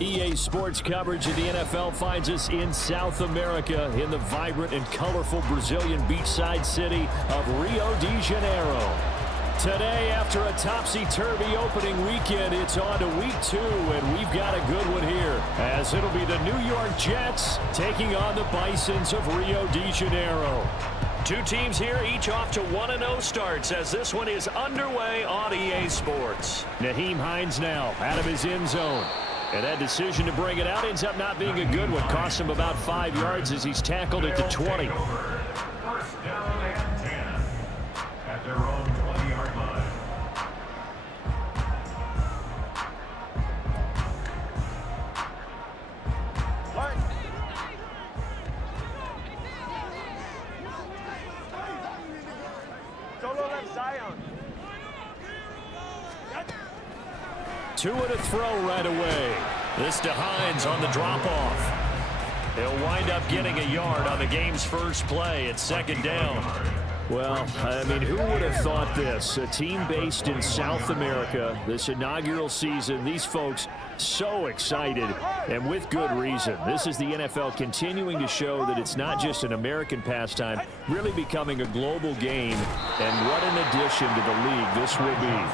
EA Sports coverage of the NFL finds us in South America in the vibrant and colorful Brazilian beachside city of Rio de Janeiro. Today, after a topsy-turvy opening weekend, it's on to week 2, and we've got a good one here, as it'll be the New York Jets taking on the Bisons of Rio de Janeiro. Two teams here, each off to 1-0 starts, as this one is underway on EA Sports. Nyheim Hines now out of his end zone. And that decision to bring it out ends up not being a good one. Costs him about 5 yards as he's tackled at the 20. First down and 10 at their own 20-yard line. Solo left Zion. Two and a throw right away. This to Hines on the drop-off. He'll wind up getting a yard on the game's first play. It's second down. Well, I mean, who would have thought this? A team based in South America, this inaugural season, these folks so excited, and with good reason. This is the NFL continuing to show that it's not just an American pastime, really becoming a global game, and what an addition to the league this will be.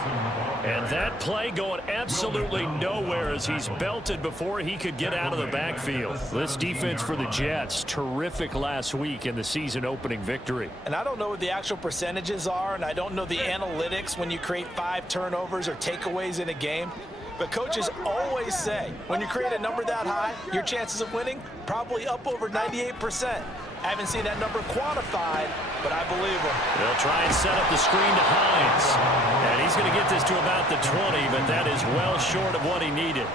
And that play going absolutely nowhere as he's belted before he could get out of the backfield. This defense for the Jets, terrific last week in the season opening victory. And I don't know what the actual percentages are, and I don't know the analytics when you create 5 turnovers or takeaways in a game. But coaches always say, when you create a number that high, your chances of winning probably up over 98%. I haven't seen that number quantified, but I believe them. They'll try and set up the screen to Hines. And he's going to get this to about the 20, but that is well short of what he needed.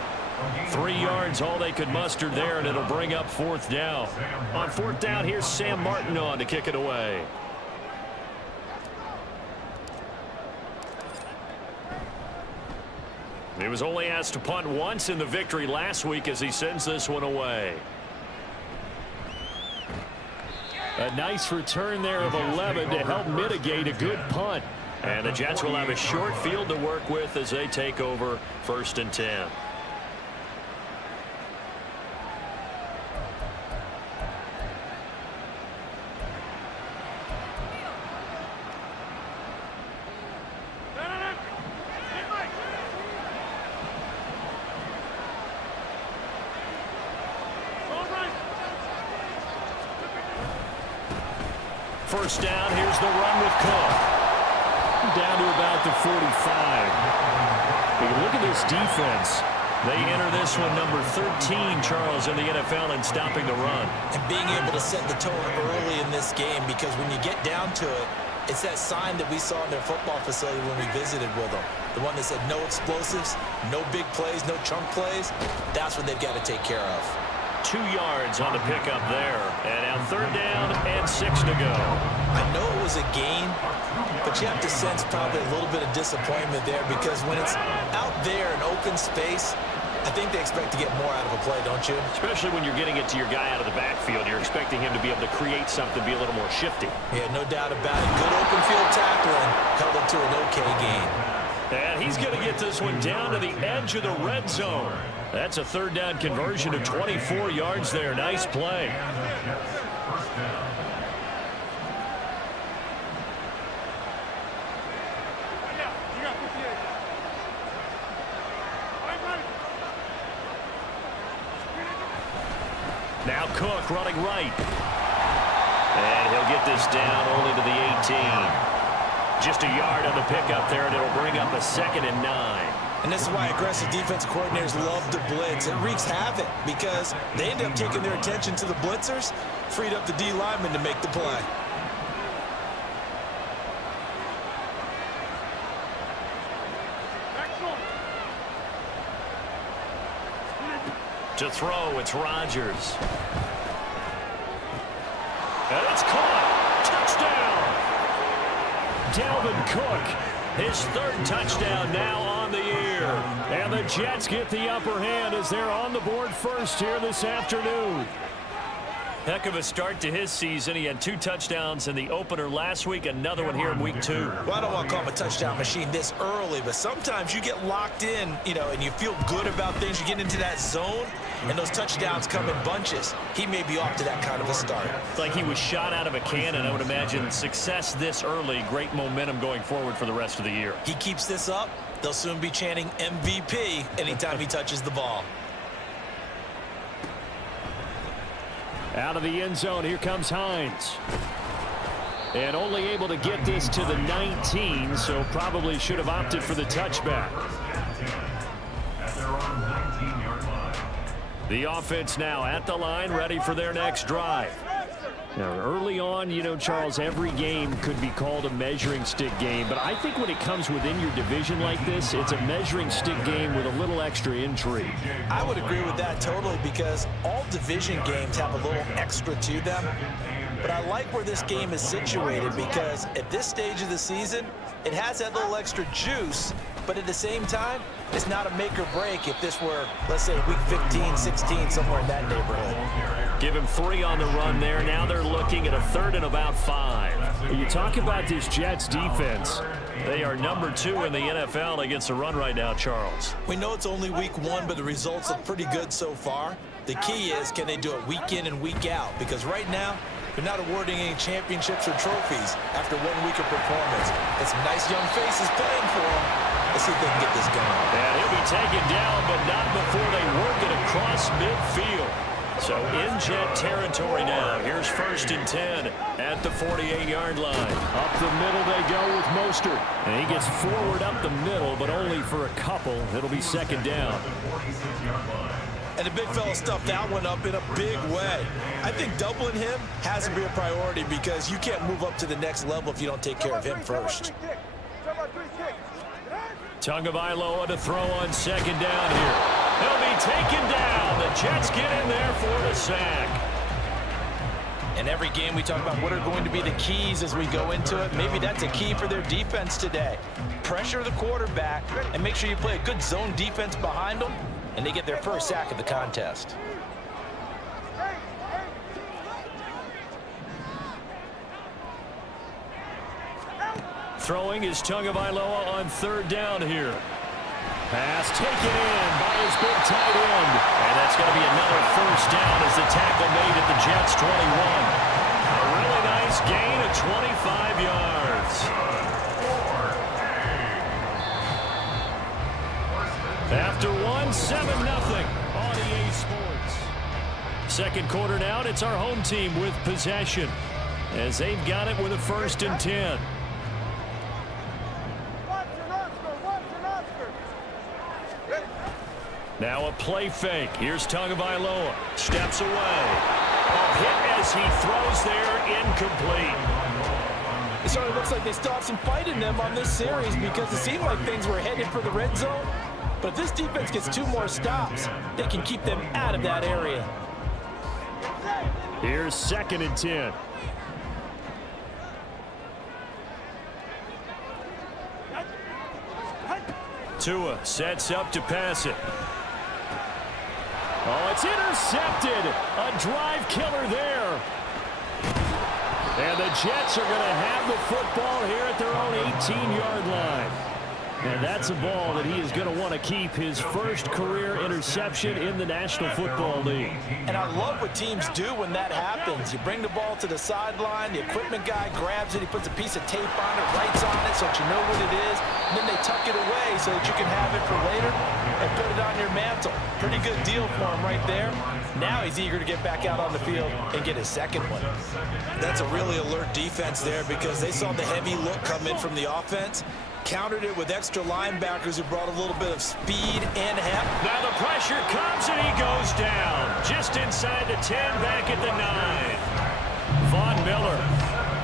3 yards, all they could muster there, and it'll bring up fourth down. On fourth down, here's Sam Martin on to kick it away. He was only asked to punt once in the victory last week as he sends this one away. A nice return there of 11 to help mitigate a good punt. And the Jets will have a short field to work with as they take over first and 10. First down, here's the run with Cook. Down to about the 45. Look at this defense. They enter this one number 13, Charles, in the NFL in stopping the run. And being able to set the tone early in this game, because when you get down to it, it's that sign that we saw in their football facility when we visited with them. The one that said no explosives, no big plays, no chunk plays. That's what they've got to take care of. 2 yards on the pickup there. And now third down and 6 to go. I know it was a gain, but you have to sense probably a little bit of disappointment there, because when it's out there in open space, I think they expect to get more out of a play, don't you? Especially when you're getting it to your guy out of the backfield. You're expecting him to be able to create something, be a little more shifty. Yeah, no doubt about it. Good open field tackling, held it to an okay gain. And he's going to get this one down to the edge of the red zone. That's a third down conversion of 24 yards there. Nice play. Now Cook running right. And he'll get this down only to the 18. Just a yard on the pickup there, and it'll bring up a 2nd and 9. And this is why aggressive defensive coordinators love to blitz. It wreaks havoc because they end up taking their attention to the blitzers, freed up the D lineman to make the play. To throw, it's Rodgers. And it's caught. Touchdown. Dalvin Cook, his 3rd touchdown now on the year. And the Jets get the upper hand as they're on the board first here this afternoon. Heck of a start to his season. He had 2 touchdowns in the opener last week, another one here in week 2. Well, I don't want to call him a touchdown machine this early, but sometimes you get locked in, and you feel good about things. You get into that zone, and those touchdowns come in bunches. He may be off to that kind of a start. It's like he was shot out of a cannon. I would imagine success this early, great momentum going forward for the rest of the year. He keeps this up, they'll soon be chanting MVP anytime he touches the ball. Out of the end zone, here comes Hines. And only able to get this to the 19, so probably should have opted for the touchback. At their own 19-yard line. The offense now at the line, ready for their next drive. Now, early on, Charles, every game could be called a measuring stick game, but I think when it comes within your division like this, it's a measuring stick game with a little extra intrigue. I would agree with that totally because all division games have a little extra to them. But I like where this game is situated because at this stage of the season, it has that little extra juice, but at the same time, it's not a make or break if this were, let's say, week 15, 16, somewhere in that neighborhood. Give him 3 on the run there. Now they're looking at a 3rd and about 5. When you talk about this Jets defense, they are number 2 in the NFL against the run right now, Charles. We know it's only week 1, but the results look pretty good so far. The key is, can they do it week in and week out? Because right now, they're not awarding any championships or trophies after 1 week of performance. Got some nice young faces playing for them. Let's see if they can get this going. And he'll be taken down, but not before they work it across midfield. So in Jet territory now. Here's 1st and 10 at the 48-yard line. Up the middle they go with Mostert. And he gets forward up the middle, but only for a couple. It'll be 2nd down. And the big fella stuffed that one up in a big way. I think doubling him has to be a priority because you can't move up to the next level if you don't take care of him first. Tagovailoa to throw on 2nd down here. He'll be taken down. The Jets get in there for the sack. In every game we talk about what are going to be the keys as we go into it. Maybe that's a key for their defense today. Pressure the quarterback and make sure you play a good zone defense behind them, and they get their first sack of the contest. Throwing is Tagovailoa on 3rd down here. Pass taken in by his big tight end. And that's going to be another 1st down as the tackle made at the Jets' 21. A really nice gain of 25 yards. After 1, 7-0 on EA Sports. 2nd quarter now, and it's our home team with possession as they've got it with a 1st and 10. Now a play fake. Here's Tagovailoa. Steps away. A hit as he throws there, incomplete. It sort of looks like they still have some fight in them on this series because it seemed like things were headed for the red zone. But if this defense gets 2 more stops, they can keep them out of that area. Here's 2nd and 10. Tua sets up to pass it. Oh, it's intercepted. A drive killer there. And the Jets are going to have the football here at their own 18-yard line. And that's a ball that he is going to want to keep, his first career interception in the National Football League. And I love what teams do when that happens. You bring the ball to the sideline, the equipment guy grabs it, he puts a piece of tape on it, writes on it so that you know what it is, and then they tuck it away so that you can have it for later and put it on your mantle. Pretty good deal for him right there. Now he's eager to get back out on the field and get his 2nd one. That's a really alert defense there because they saw the heavy look come in from the offense, countered it with extra linebackers who brought a little bit of speed and heft. Now the pressure comes and he goes down. Just inside the 10, back at the 9. Von Miller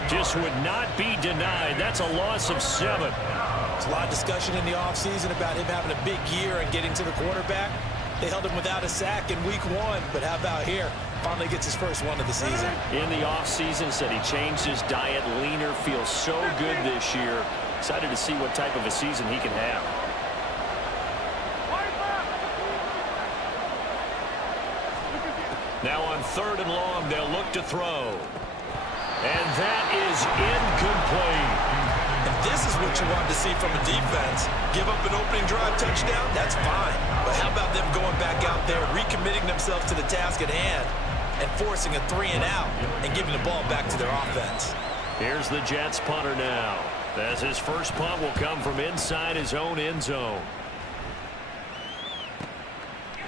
just would not be denied. That's a loss of 7. There's a lot of discussion in the offseason about him having a big year and getting to the quarterback. They held him without a sack in week 1, but how about here? Finally gets his first one of the season. In the offseason, said he changed his diet, leaner, feels so good this year. Excited to see what type of a season he can have. Now on 3rd and long. They'll look to throw. And that is incomplete. And this is what you want to see from a defense. Give up an opening drive touchdown, that's fine. But how about them going back out there, recommitting themselves to the task at hand, and forcing a 3 and out, and giving the ball back to their offense. Here's the Jets punter now, as his first punt will come from inside his own end zone.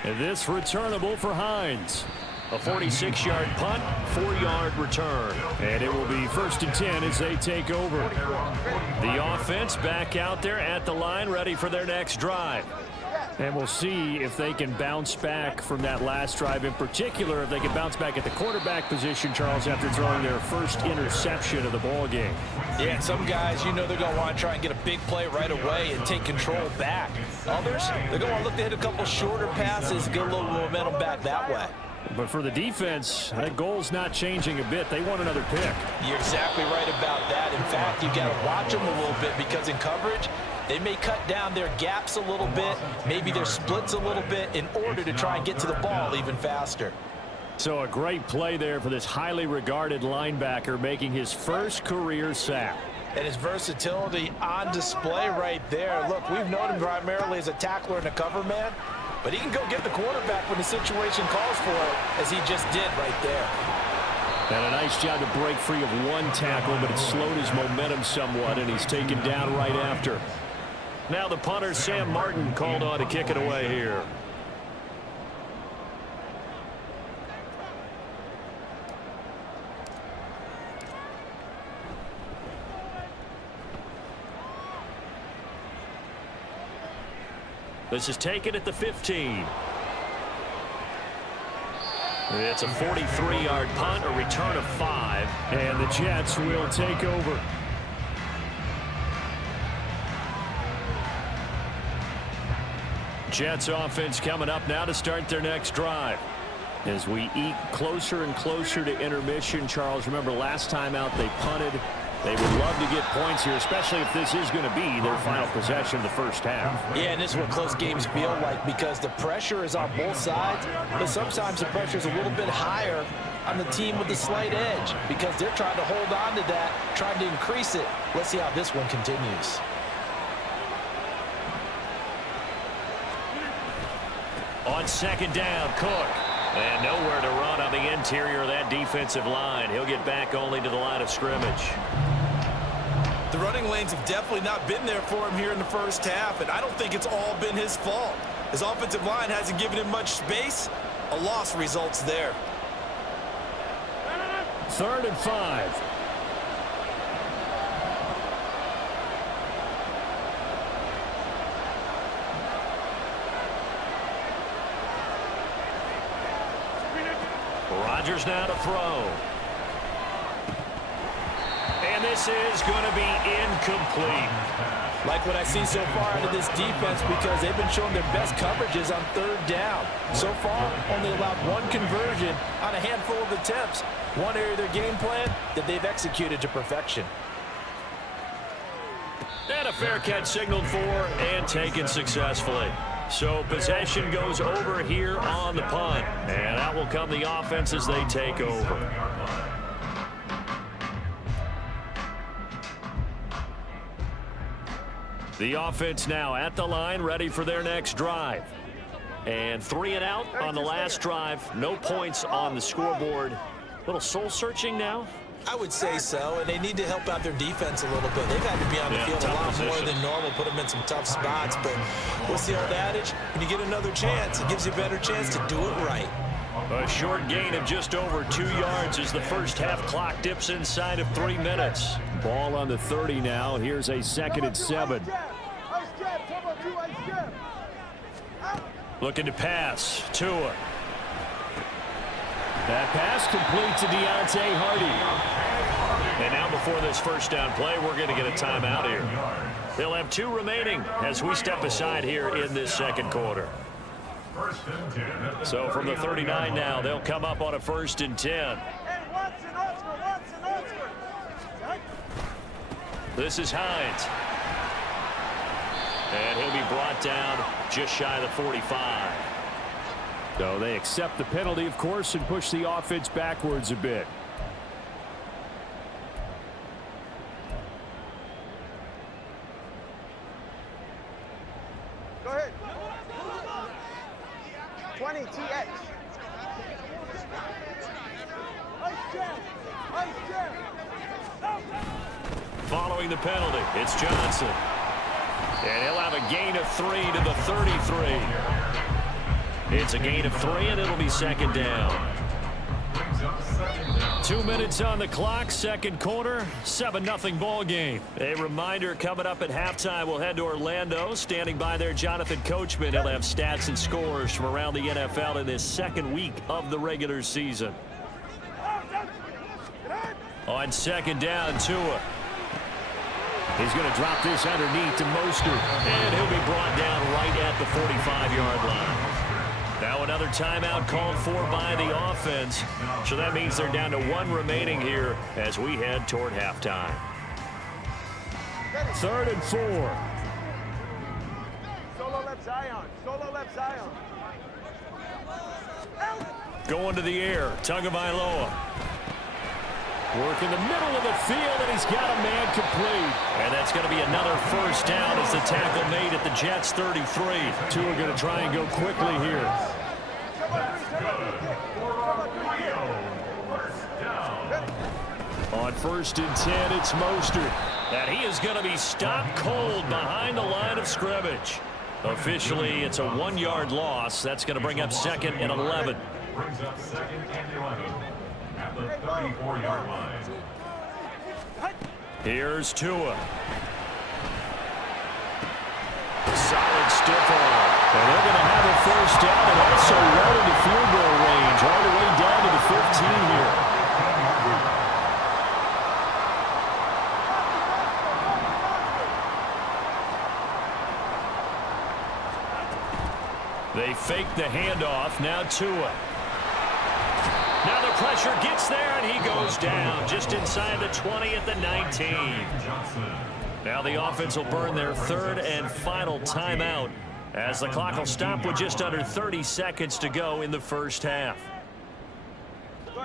And this returnable for Hines. A 46-yard punt, 4-yard return. And it will be 1st and 10 as they take over. The offense back out there at the line, ready for their next drive. And we'll see if they can bounce back from that last drive. In particular, if they can bounce back at the quarterback position, Charles, after throwing their first interception of the ball game. Yeah, some guys, you know they're going to want to try and get a big play right away and take control back. Others, they're going to want to look to hit a couple shorter passes, get a little momentum back that way. But for the defense, that goal's not changing a bit. They want another pick. You're exactly right about that. In fact, you got to watch them a little bit because in coverage, they may cut down their gaps a little bit, maybe their splits a little bit in order to try and get to the ball even faster. So a great play there for this highly regarded linebacker making his first career sack. And his versatility on display right there. Look, we've known him primarily as a tackler and a cover man, but he can go get the quarterback when the situation calls for it, as he just did right there. And a nice job to break free of one tackle, but it slowed his momentum somewhat, and he's taken down right after. Now the punter, Sam Martin, called on to kick it away here. This is taken at the 15. It's a 43-yard punt, a return of 5, and the Jets will take over. Jets offense coming up now to start their next drive. As we eat closer and closer to intermission, Charles, remember last time out they punted. They would love to get points here, especially if this is going to be their final possession of the first half. Yeah, and this is what close games feel like because the pressure is on both sides, but sometimes the pressure is a little bit higher on the team with the slight edge because they're trying to hold on to that, trying to increase it. Let's see how this one continues. On 2nd down, Cook. And nowhere to run on the interior of that defensive line. He'll get back only to the line of scrimmage. The running lanes have definitely not been there for him here in the first half, and I don't think it's all been his fault. His offensive line hasn't given him much space. A loss results there. 3rd and 5. Rodgers now to throw. And this is going to be incomplete. Like what I see so far out of this defense because they've been showing their best coverages on 3rd down. So far, only allowed 1 conversion on a handful of attempts. One area of their game plan that they've executed to perfection. And a fair catch signaled for and taken successfully. So possession goes over here on the punt. And out will come the offense as they take over. The offense now at the line, ready for their next drive. And 3 and out on the last drive. No points on the scoreboard. A little soul-searching now. I would say so, and they need to help out their defense a little bit. They've had to be on the field a lot more than normal, put them in some tough spots, but we'll see how the adage, when you get another chance, it gives you a better chance to do it right. A short gain of just over 2 yards as the first half clock dips inside of 3 minutes. Ball on the 30 now. Here's a 2nd and 7. Looking to pass. Tua. That pass complete to Deontay Hardy. And now before this first down play, we're going to get a timeout here. They'll have 2 remaining as we step aside here in this second quarter. So from the 39 now, they'll come up on a 1st and 10. This is Hines. And he'll be brought down just shy of the 45. So they accept the penalty, of course, and push the offense backwards a bit. Go ahead. 20 TH. Following the penalty, it's Johnson. And he'll have a gain of 3 to the 33. It's a gain of 3, and it'll be second down. 2 minutes on the clock, second quarter, 7-0 ball game. A reminder coming up at halftime, we'll head to Orlando. Standing by there, Jonathan Coachman. He'll have stats and scores from around the NFL in this second week of the regular season. On second down, Tua. He's going to drop this underneath to Mostert, and he'll be brought down right at the 45-yard line. Now another timeout called for by the offense, so that means they're down to 1 remaining here as we head toward halftime. 3rd and 4. Solo left Zion. Solo left Zion. Going to the air, Tagovailoa. Work in the middle of the field, and he's got a man complete. And that's going to be another first down as the tackle made at the Jets' 33. Two are going to try and go quickly here. On 1st and 10, it's Mostert. And he is going to be stopped cold behind the line of scrimmage. Officially, it's a 1-yard loss. That's going to bring up 2nd and 11. Brings up 2nd and 11. At the 34-yard line. Here's Tua. Solid stiff arm. And they're going to have a first down and also well into field goal range, all the way down to the 15 here. They fake the handoff. Now Tua. Now the pressure gets there, and he goes down just inside the 20 at the 19. Now the offense will burn their 3rd and final timeout as the clock will stop with just under 30 seconds to go in the first half.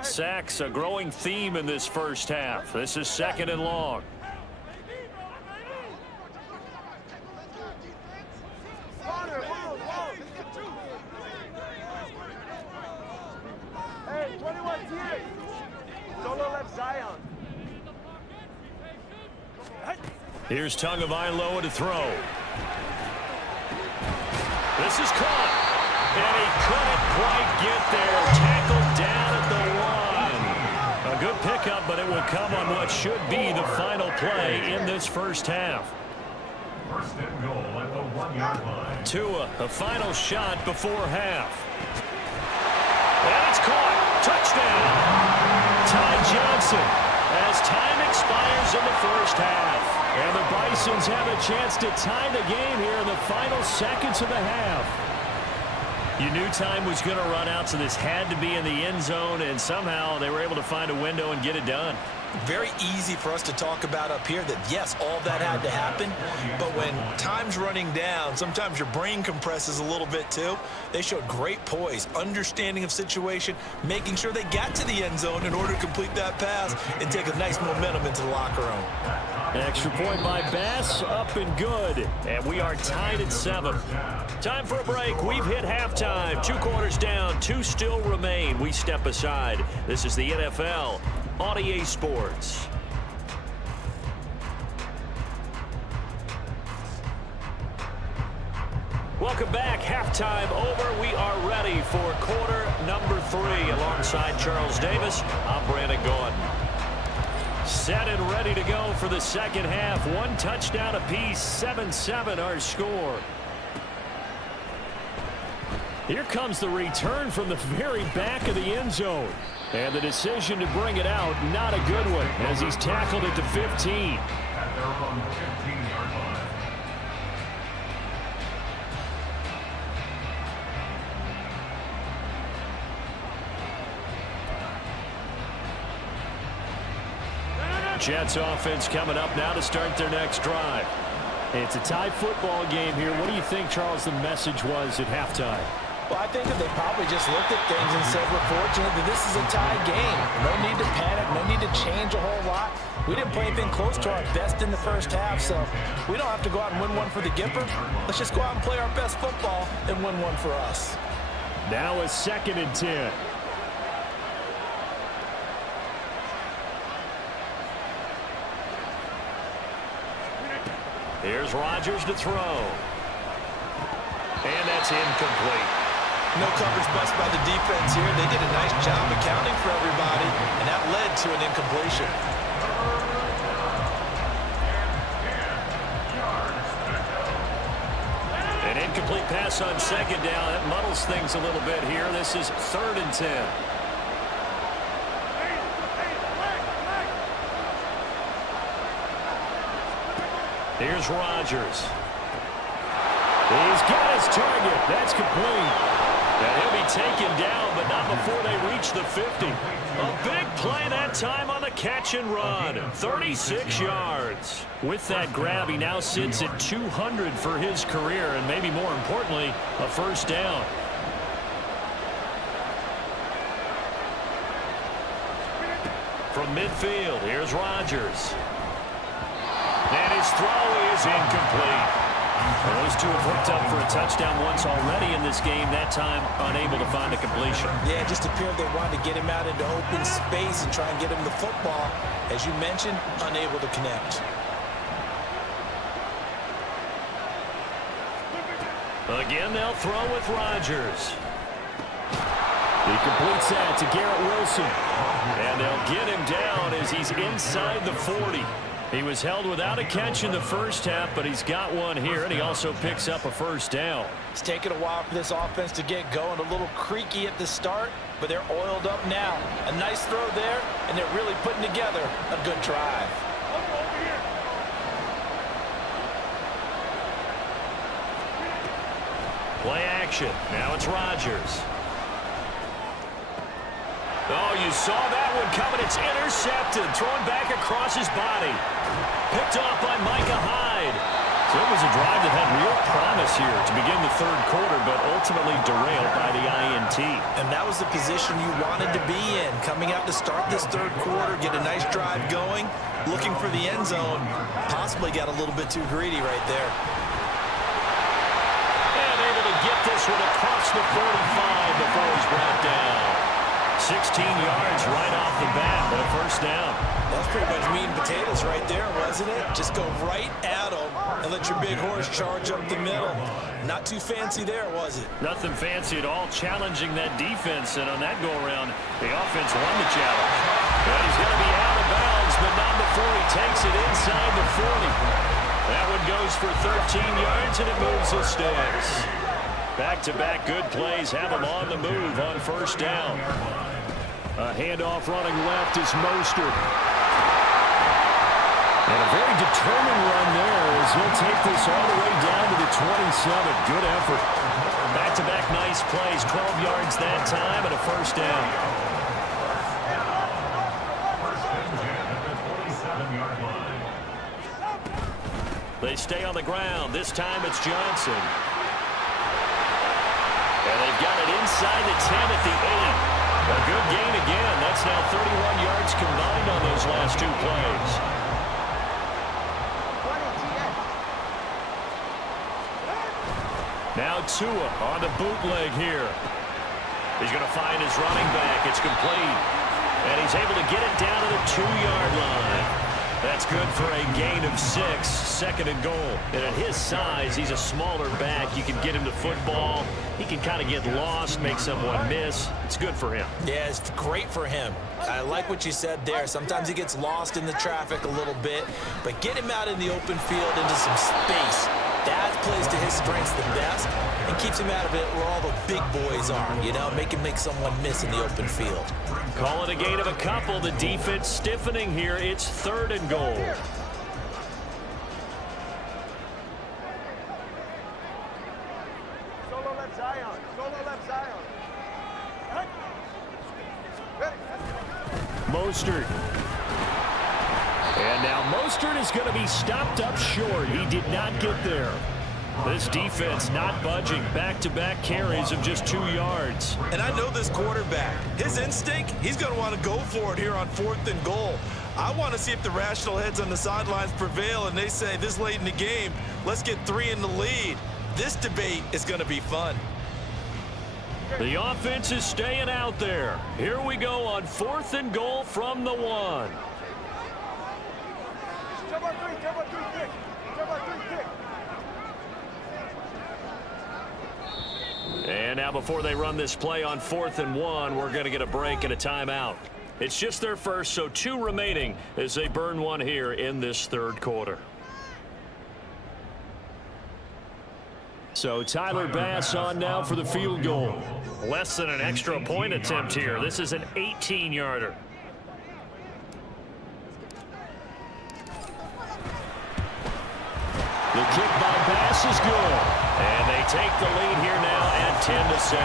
Sacks, a growing theme in this first half. This is 2nd and long. Hey, 21 TH. Solo left Zion. Here's Tagovailoa to throw. This is caught. And he couldn't quite get there. Tackled down at the 1. A good pickup, but it will come on what should be the final play in this first half. 1st and goal at the 1-yard line. Tua, a final shot before half. And it's caught. Touchdown. Ty Johnson as time expires in the first half. And the Bisons have a chance to tie the game here in the final seconds of the half. You knew time was going to run out, so this had to be in the end zone, and somehow they were able to find a window and get it done. Very easy for us to talk about up here that, yes, all that had to happen, but when time's running down, sometimes your brain compresses a little bit too. They showed great poise, understanding of situation, making sure they got to the end zone in order to complete that pass and take a nice momentum into the locker room. An extra point by Bass, up and good. And we are tied at 7. Time for a break. We've hit halftime. 2 quarters down, 2 still remain. We step aside. This is the NFL on EA Sports. Welcome back. Halftime over. We are ready for quarter number 3. Alongside Charles Davis, I'm Brandon Gordon. Set and ready to go for the second half. 1 touchdown apiece, 7-7 our score. Here comes the return from the very back of the end zone. And the decision to bring it out, not a good one, as he's tackled at the 15. At their own 15-yard line. Jets offense coming up now to start their next drive. It's a tie football game here. What do you think, Charles, the message was at halftime? Well, I think that they probably just looked at things and said, we're fortunate that this is a tie game. No need to panic, no need to change a whole lot. We didn't play anything close to our best in the first half, so we don't have to go out and win one for the Gipper. Let's just go out and play our best football and win one for us. Now a 2nd and 10. Here's Rodgers to throw. And that's incomplete. No coverage bust by the defense here. They did a nice job accounting for everybody, and that led to an incompletion. An incomplete pass on 2nd down. That muddles things a little bit here. This is 3rd and 10. Here's Rodgers. He's got his target. That's complete. And he'll be taken down, but not before they reach the 50. A big play that time on the catch and run. 36 yards. With that grab, he now sits at 200 for his career, and maybe more importantly, a first down. From midfield, here's Rodgers. And his throw is incomplete. Well, those two have hooked up for a touchdown once already in this game, that time unable to find a completion. Yeah, it just appeared they wanted to get him out into open space and try and get him the football. As you mentioned, unable to connect. Again, they'll throw with Rodgers. He completes that to Garrett Wilson. And they'll get him down as he's inside the 40. He was held without a catch in the first half, but he's got one here, and he also picks up a first down. It's taken a while for this offense to get going. A little creaky at the start, but they're oiled up now. A nice throw there, and they're really putting together a good drive. Play action. Now it's Rodgers. Oh, you saw that one coming. It's intercepted. Thrown back across his body. Picked off by Micah Hyde. So it was a drive that had real promise here to begin the third quarter, but ultimately derailed by the INT. And that was the position you wanted to be in. Coming out to start this third quarter, get a nice drive going, looking for the end zone. Possibly got a little bit too greedy right there. And able to get this one across the 45 before he's brought down. 16 yards right off the bat, but a first down. That's pretty much meat and potatoes right there, wasn't it? Just go right at them and let your big horse charge up the middle. Not too fancy there, was it? Nothing fancy at all, challenging that defense, and on that go-around, the offense won the challenge. But he's going to be out of bounds, but not before he takes it inside the 40. That one goes for 13 yards, and it moves the sticks. Back-to-back good plays have him on the move on first down. A handoff running left is Mostert. And a very determined run there as he'll take this all the way down to the 27. Good effort. Back-to-back nice plays. 12 yards that time and a first down. They stay on the ground. This time it's Johnson. And they've got it inside the 10 at the 8. A good gain again. That's now 31 yards combined on those last two plays. Now Tua on the bootleg here. He's going to find his running back. It's complete. And he's able to get it down to the 2-yard line. That's good for a gain of 6, 2nd and goal. And at his size, he's a smaller back. You can get him to football. He can kind of get lost, make someone miss. It's good for him. Yeah, it's great for him. I like what you said there. Sometimes he gets lost in the traffic a little bit, but get him out in the open field into some space. That plays to his strengths the best and keeps him out of it where all the big boys are, you know, make him make someone miss in the open field. Call it a gain of a couple. The defense stiffening here. It's 3rd and goal. Solo left Zion. Solo left Zion. Mostert. And now Mostert is going to be stopped up short. He did not get there. This defense not budging. Back-to-back carries of just 2 yards. And I know this quarterback. His instinct, he's going to want to go for it here on 4th and goal. I want to see if the rational heads on the sidelines prevail and they say this late in the game, let's get 3 in the lead. This debate is going to be fun. The offense is staying out there. Here we go on 4th and goal from the 1. And now before they run this play on 4th and 1, we're going to get a break and a timeout. It's just their first, so 2 remaining as they burn 1 here in this 3rd quarter. So Tyler Bass on now for the field goal. Less than an extra point attempt here. This is an 18-yarder. The kick by Bass is good. And they take the lead here now at 10-7.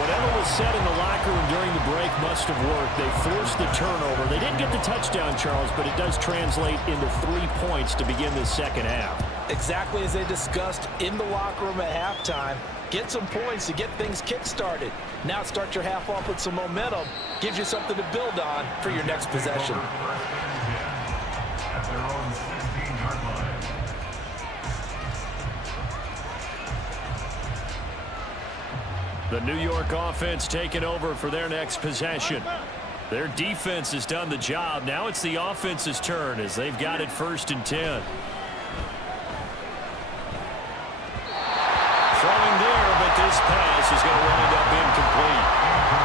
Whatever was said in the locker room during the break must have worked. They forced the turnover. They didn't get the touchdown, Charles, but it does translate into 3 points to begin the second half. Exactly as they discussed in the locker room at halftime. Get some points to get things kick-started. Now start your half off with some momentum. Gives you something to build on for your next possession. At their own 16-yard line. The New York offense taking over for their next possession. Their defense has done the job. Now it's the offense's turn as they've got it 1st and 10. Throwing there, but this pass is going to wind up incomplete.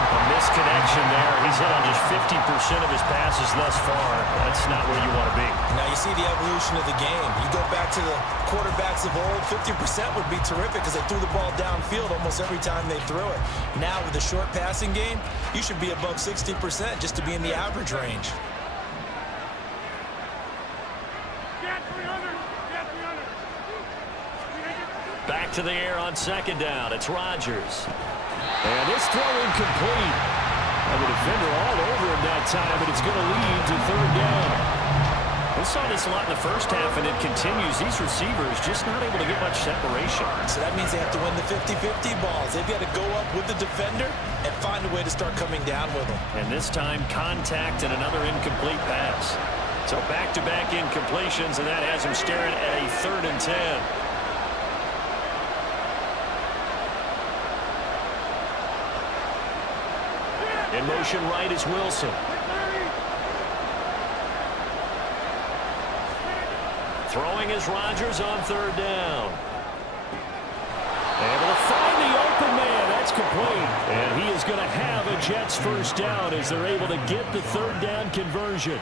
A misconnection there. He's hit on just 50% of his passes thus far. That's not where you want to be. Now you see the evolution of the game. You go back to the quarterbacks of old, 50% would be terrific because they threw the ball downfield almost every time they threw it. Now with the short passing game, you should be above 60% just to be in the average range. Back to the air on 2nd down. It's Rodgers. And this throw incomplete. And the defender all over him that time, but it's going to lead to 3rd down. We saw this a lot in the first half, and it continues. These receivers just not able to get much separation. So that means they have to win the 50-50 balls. They've got to go up with the defender and find a way to start coming down with them. And this time, contact and another incomplete pass. So back-to-back incompletions, and that has him staring at a 3rd and 10. In motion right is Wilson. Throwing is Rodgers on 3rd down. Able to find the open man. That's complete. And he is going to have a Jets 1st down as they're able to get the 3rd down conversion.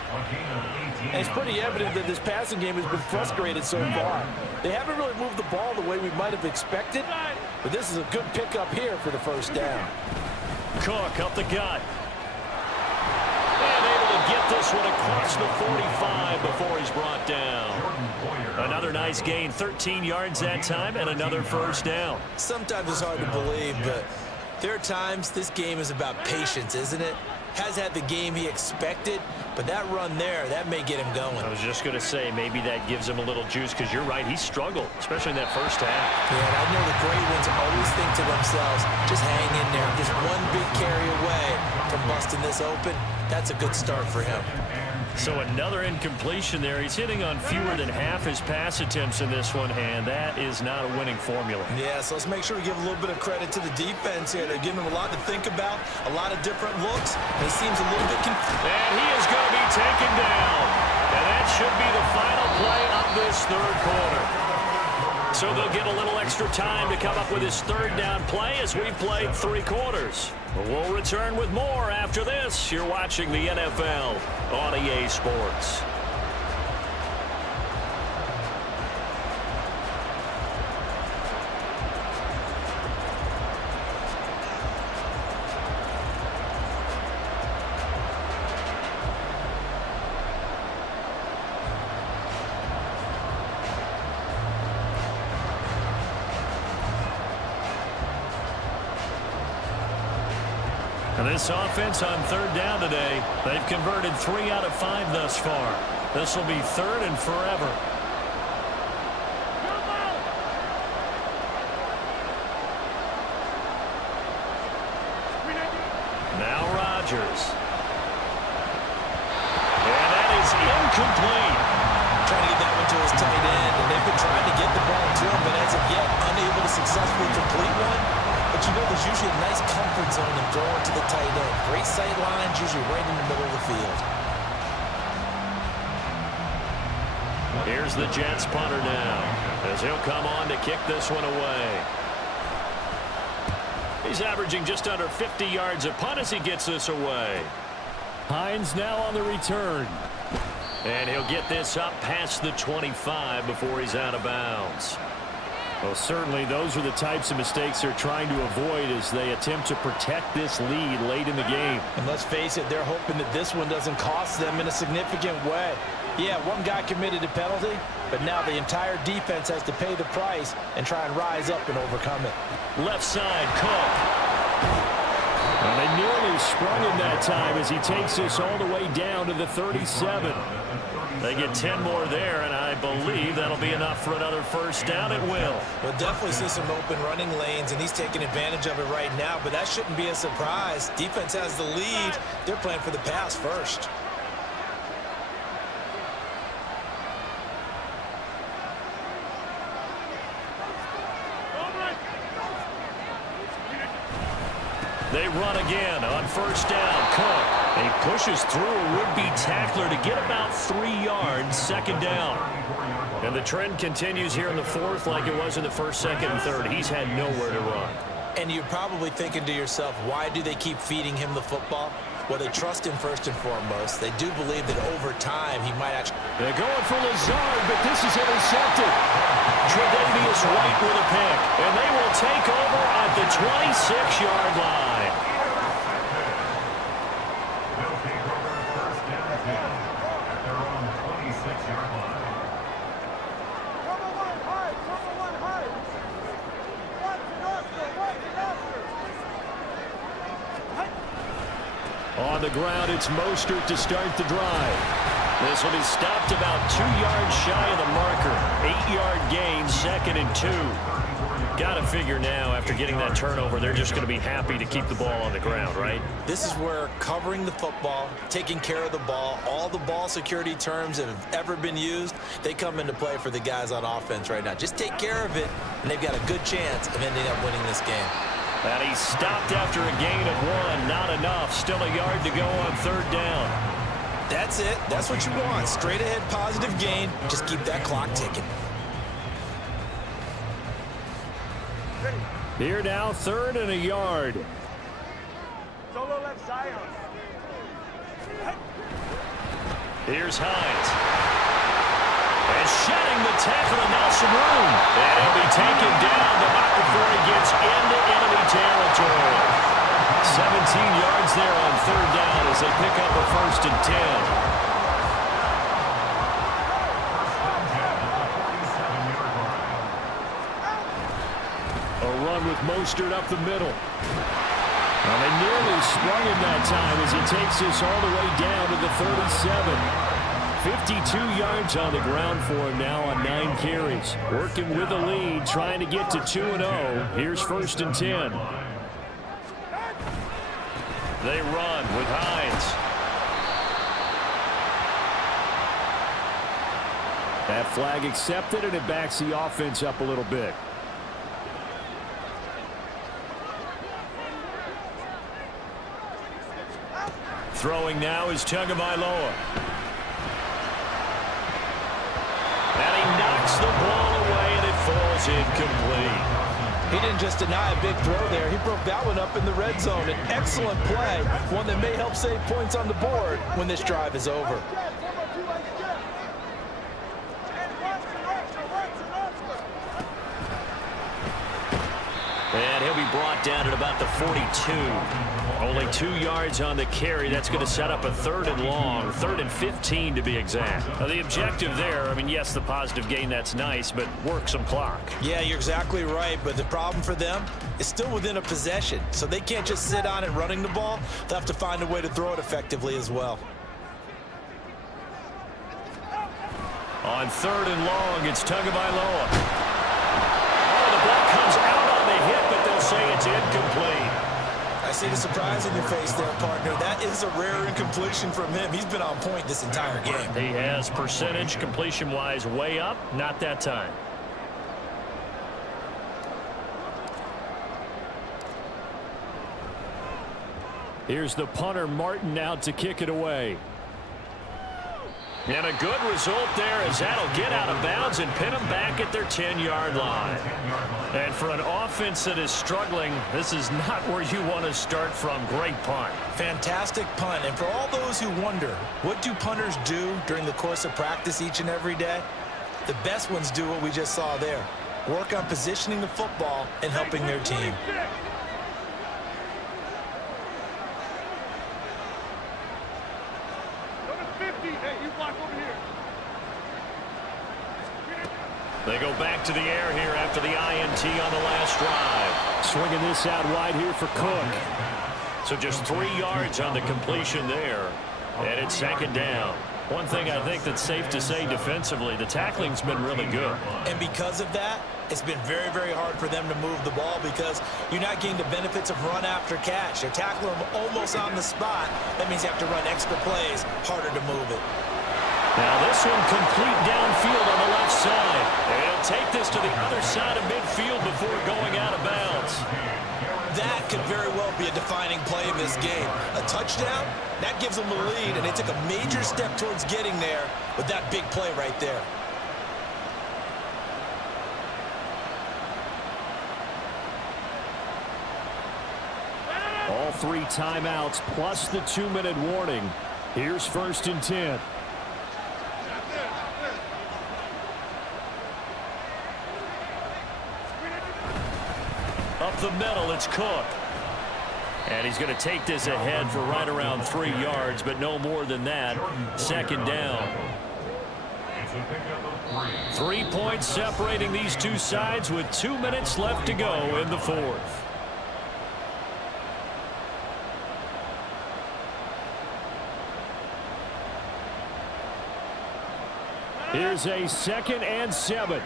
And it's pretty evident that this passing game has been frustrated so far. They haven't really moved the ball the way we might have expected, but this is a good pickup here for the 1st down. Cook up the gut. And able to get this one across the 45 before he's brought down. Another nice gain, 13 yards that time, and another 1st down. Sometimes it's hard to believe, but there are times this game is about patience, isn't it? Has had the game he expected, but that run there, that may get him going. I was just going to say, maybe that gives him a little juice, because you're right, he struggled, especially in that 1st half. Yeah, and I know the great ones always think to themselves, just hang in there, just one big carry away from busting this open. That's a good start for him. So another incompletion there. He's hitting on fewer than half his pass attempts in this one, and that is not a winning formula. Yeah, so let's make sure we give a little bit of credit to the defense here. They're giving him a lot to think about, a lot of different looks, and he seems a little bit confused. And he is going to be taken down. And that should be the final play of this 3rd quarter. So they'll get a little extra time to come up with his 3rd down play as we've played 3 quarters. We'll return with more after this. You're watching the NFL on EA Sports. And this offense on 3rd down today, they've converted 3 out of 5 thus far. This will be 3rd and forever. Rodgers. And that is incomplete. Trying to get that one to his tight end, and they've been trying to get the ball to him, but as of yet, unable to successfully complete one. But you know there's usually a nice comfort zone in throwing to the tight end. Great sight lines, usually right in the middle of the field. Here's the Jets punter now, as he'll come on to kick this one away. He's averaging just under 50 yards a punt as he gets this away. Hines now on the return. And he'll get this up past the 25 before he's out of bounds. Well, certainly those are the types of mistakes they're trying to avoid as they attempt to protect this lead late in the game. And let's face it, they're hoping that this one doesn't cost them in a significant way. Yeah, one guy committed a penalty, but now the entire defense has to pay the price and try and rise up and overcome it. Left side, Cook. And they nearly sprung him that time as he takes this all the way down to the 37. They get 10 more there, and I believe that'll be enough for another first down. It will. We'll definitely see some open running lanes, and he's taking advantage of it right now, but that shouldn't be a surprise. Defense has the lead. They're playing for the pass first. They run again on first down. Cook. He pushes through a would-be tackler to get about 3 yards, second down. And the trend continues here in the fourth like it was in the first, second, and third. He's had nowhere to run. And you're probably thinking to yourself, why do they keep feeding him the football? Well, they trust him first and foremost. They do believe that over time he might actually... They're going for Lazard, but this is intercepted. Tre'Davious White with a pick, and they will take over at the 26-yard line. They'll take over first down 10 at their own 26-yard line. Cover one high. On the ground, it's Mostert to start the drive. This will be stopped about 2 yards shy of the marker. 8-yard gain, second and 2. Got to figure now, after getting that turnover, they're just going to be happy to keep the ball on the ground, right? This is where covering the football, taking care of the ball, all the ball security terms that have ever been used, they come into play for the guys on offense right now. Just take care of it, and they've got a good chance of ending up winning this game. And he stopped after a gain of 1. Not enough. Still a yard to go on third down. That's it. That's what you want. Straight ahead positive gain. Just keep that clock ticking. Here now, 3rd and a yard. Solo left Zion. Here's Hines. And shedding the tackle, and now some room. And he'll be taken down before he gets into enemy territory. 17 yards there on third down as they pick up a 1st and 10. A run with Mostert up the middle. Well, they nearly sprung him that time as he takes this all the way down to the 37. 52 yards on the ground for him now on 9 carries. Working with the lead, trying to get to 2-0. Here's 1st and 10. They run with Hines. That flag accepted, and it backs the offense up a little bit. Throwing now is Tagovailoa. And he knocks the ball away, and it falls incomplete. He didn't just deny a big throw there. He broke that one up in the red zone. An excellent play, one that may help save points on the board when this drive is over. And he'll be brought down at about the 42. Only 2 yards on the carry. That's going to set up a 3rd and long. 3rd and 15 to be exact. Now, the objective there, I mean, yes, the positive gain, that's nice, but work some clock. Yeah, you're exactly right, but the problem for them is still within a possession, so they can't just sit on it running the ball. They'll have to find a way to throw it effectively as well. On 3rd and long, it's Tagovailoa. Oh, the ball comes out on the hit, but they'll say it's incomplete. I see the surprise in your face there, partner. That is a rare incompletion from him. He's been on point this entire game. He has percentage completion-wise way up, not that time. Here's the punter, Martin, out to kick it away. And a good result there as that'll get out of bounds and pin them back at their 10-yard line. And for an offense that is struggling, this is not where you want to start from. Great punt. Fantastic punt. And for all those who wonder, what do punters do during the course of practice each and every day? The best ones do what we just saw there. Work on positioning the football and helping their team. They go back to the air here after the INT on the last drive. Swinging this out wide here for Cook. So just 3 yards on the completion there. And it's second down. One thing I think that's safe to say defensively, the tackling's been really good. And because of that, it's been very, very hard for them to move the ball because you're not getting the benefits of run after catch. They're tackling them almost on the spot. That means you have to run extra plays, harder to move it. Now this one complete downfield on the left side. And he'll take this to the other side of midfield before going out of bounds. That could very well be a defining play in this game. A touchdown, that gives them the lead, and they took a major step towards getting there with that big play right there. All 3 timeouts plus the 2-minute warning. Here's 1st and 10. Up the middle, it's Cook. And he's going to take this ahead for right around 3 yards, but no more than that. Second down. 3 points separating these two sides with 2 minutes left to go in the 4th. Here's a 2nd and 7.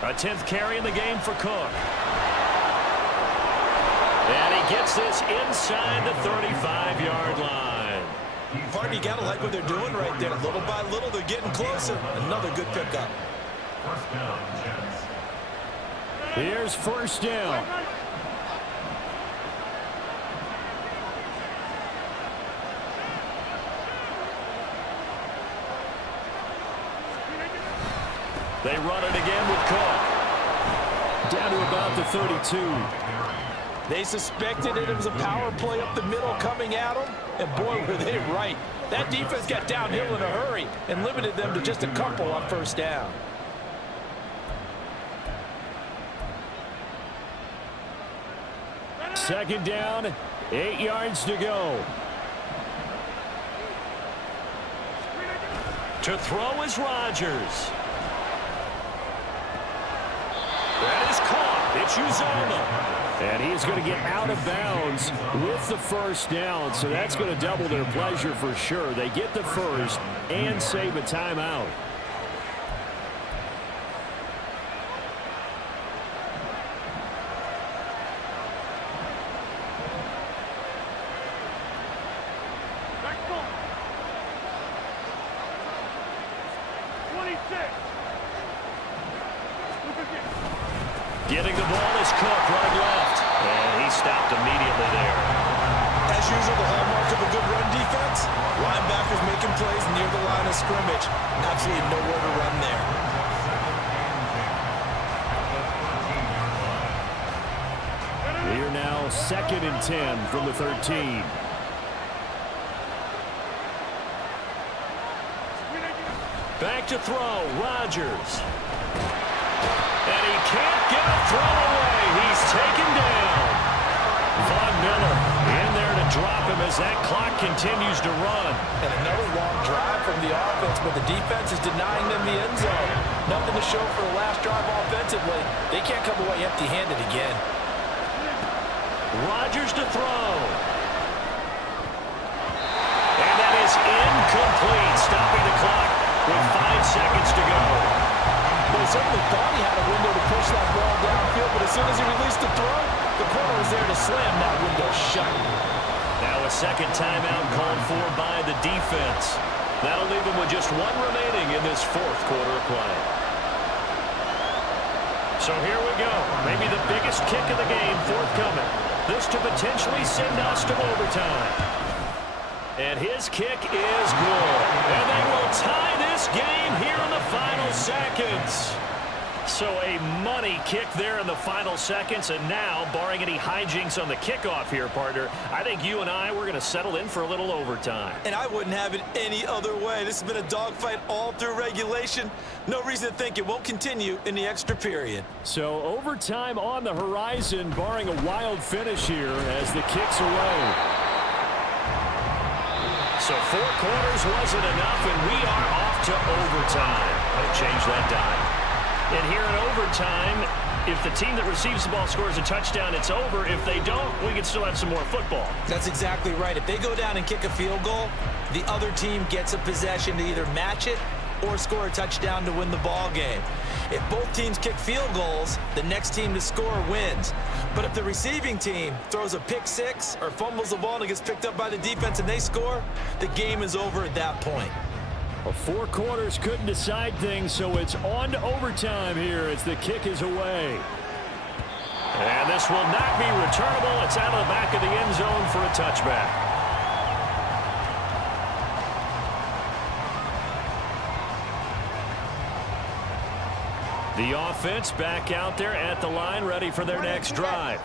A 10th carry in the game for Cook. And he gets this inside the 35-yard line. Partner, you got to like what they're doing right there. Little by little, they're getting closer. Another good pickup. Here's 1st down. They run it again with Cook. Down to about the 32. They suspected it was a power play up the middle coming at them, and boy, were they right. That defense got downhill in a hurry and limited them to just a couple on 1st down. Second down, 8 yards to go. To throw is Rodgers. That is caught. It's Uzoma. And he's going to get out of bounds with the 1st down. So that's going to double their pleasure for sure. They get the 1st and save a timeout. Getting the ball is Cook, right left. And he stopped immediately there. As usual, the hallmark of a good run defense, linebackers making plays near the line of scrimmage. Absolutely nowhere to run there. Here now, 2nd and 10 from the 13. Back to throw, Rodgers. And he can't get a throw away. He's taken down. Von Miller in there to drop him as that clock continues to run. And another long drive from the offense, but the defense is denying them the end zone. Nothing to show for the last drive offensively. They can't come away empty-handed again. Rodgers to throw. And that is incomplete, stopping the clock with 5 seconds to go. Well, he certainly thought he had a window to push that ball downfield, but as soon as he released the throw, the corner was there to slam that window shut. Now a second timeout called for by the defense. That'll leave them with just one remaining in this fourth quarter of play. So here we go. Maybe the biggest kick of the game forthcoming. This to potentially send us to overtime. And his kick is good. And they will tie this game here in the final seconds. So a money kick there in the final seconds. And now, barring any hijinks on the kickoff here, partner, I think you and I, we're going to settle in for a little overtime. And I wouldn't have it any other way. This has been a dogfight all through regulation. No reason to think it won't continue in the extra period. So overtime on the horizon, barring a wild finish here as the kick's away. So 4 quarters wasn't enough, and we are off to overtime. Don't change that dime. And here in overtime, if the team that receives the ball scores a touchdown, it's over. If they don't, we can still have some more football. That's exactly right. If they go down and kick a field goal, the other team gets a possession to either match it or score a touchdown to win the ball game. If both teams kick field goals, the next team to score wins. But if the receiving team throws a pick six or fumbles the ball and it gets picked up by the defense and they score, the game is over at that point. Well, 4 quarters couldn't decide things, so it's on to overtime here as the kick is away. And this will not be returnable. It's out of the back of the end zone for a touchback. The offense back out there at the line, ready for their next drive.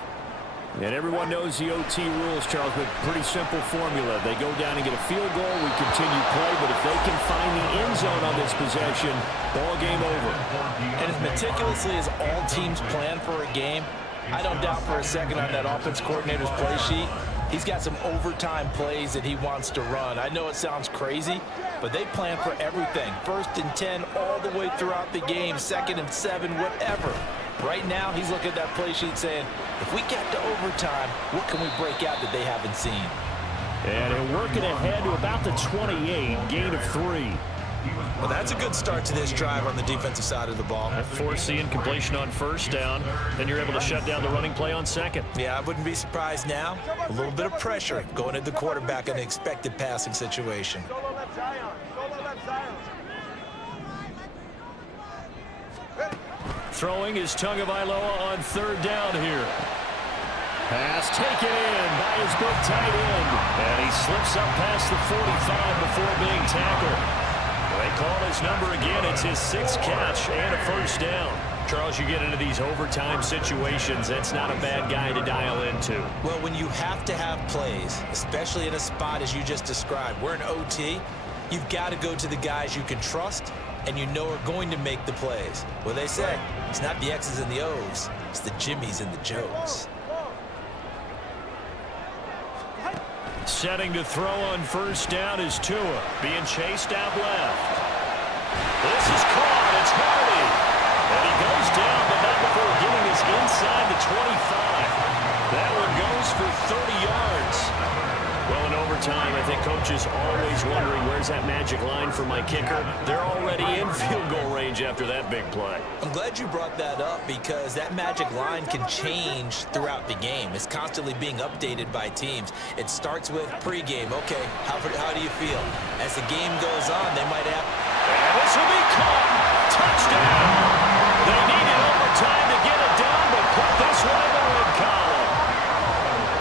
And everyone knows the OT rules, Charles, but pretty simple formula. They go down and get a field goal, we continue play, but if they can find the end zone on this possession, ball game over. And as meticulously as all teams plan for a game, I don't doubt for a second on that offense coordinator's play sheet, he's got some overtime plays that he wants to run. I know it sounds crazy, but they plan for everything. 1st and 10 all the way throughout the game, 2nd and 7, whatever. Right now, he's looking at that play sheet saying, if we get to overtime, what can we break out that they haven't seen? And they're working ahead to about the 28, gain of 3. Well, that's a good start to this drive on the defensive side of the ball. Force the incompletion on 1st down, then you're able to shut down the running play on 2nd. Yeah, I wouldn't be surprised now. A little bit of pressure going at the quarterback in an expected passing situation. Solo left Zion. Solo left Zion. Throwing is Tagovailoa on 3rd down here. Pass taken in by his big tight end. And he slips up past the 45 before being tackled. They call his number again. It's his 6th catch and a 1st down. Charles, you get into these overtime situations, that's not a bad guy to dial into. Well, when you have to have plays, especially in a spot as you just described, we're in OT, you've got to go to the guys you can trust and you know are going to make the plays. Well, they say, it's not the X's and the O's, it's the Jimmies and the Joes. Setting to throw on 1st down is Tua, being chased out left. This is caught, it's Hardy. And he goes down, but not before getting us inside the 25. That one goes for 30 yards. Well, in overtime, I think coaches always wondering, where's that magic line for my kicker? They're already in field goal range after that big play. I'm glad you brought that up because that magic line can change throughout the game. It's constantly being updated by teams. It starts with pregame. Okay, how do you feel? As the game goes on, they might have... And this will be caught. Touchdown. They needed overtime to get it done, but put this one in the win column.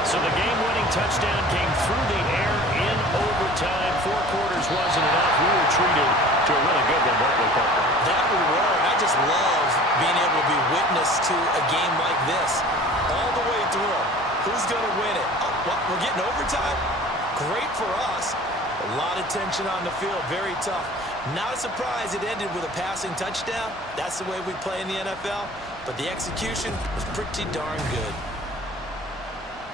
So the game-winning touchdown came through the air in overtime. 4 quarters wasn't enough. We were treated to a really good one, weren't we, Parker? That we were. And I just love being able to be witness to a game like this. All the way through. Who's going to win it? Oh, what, we're getting overtime? Great for us. A lot of tension on the field. Very tough. Not a surprise it ended with a passing touchdown. That's the way we play in the NFL. But the execution was pretty darn good.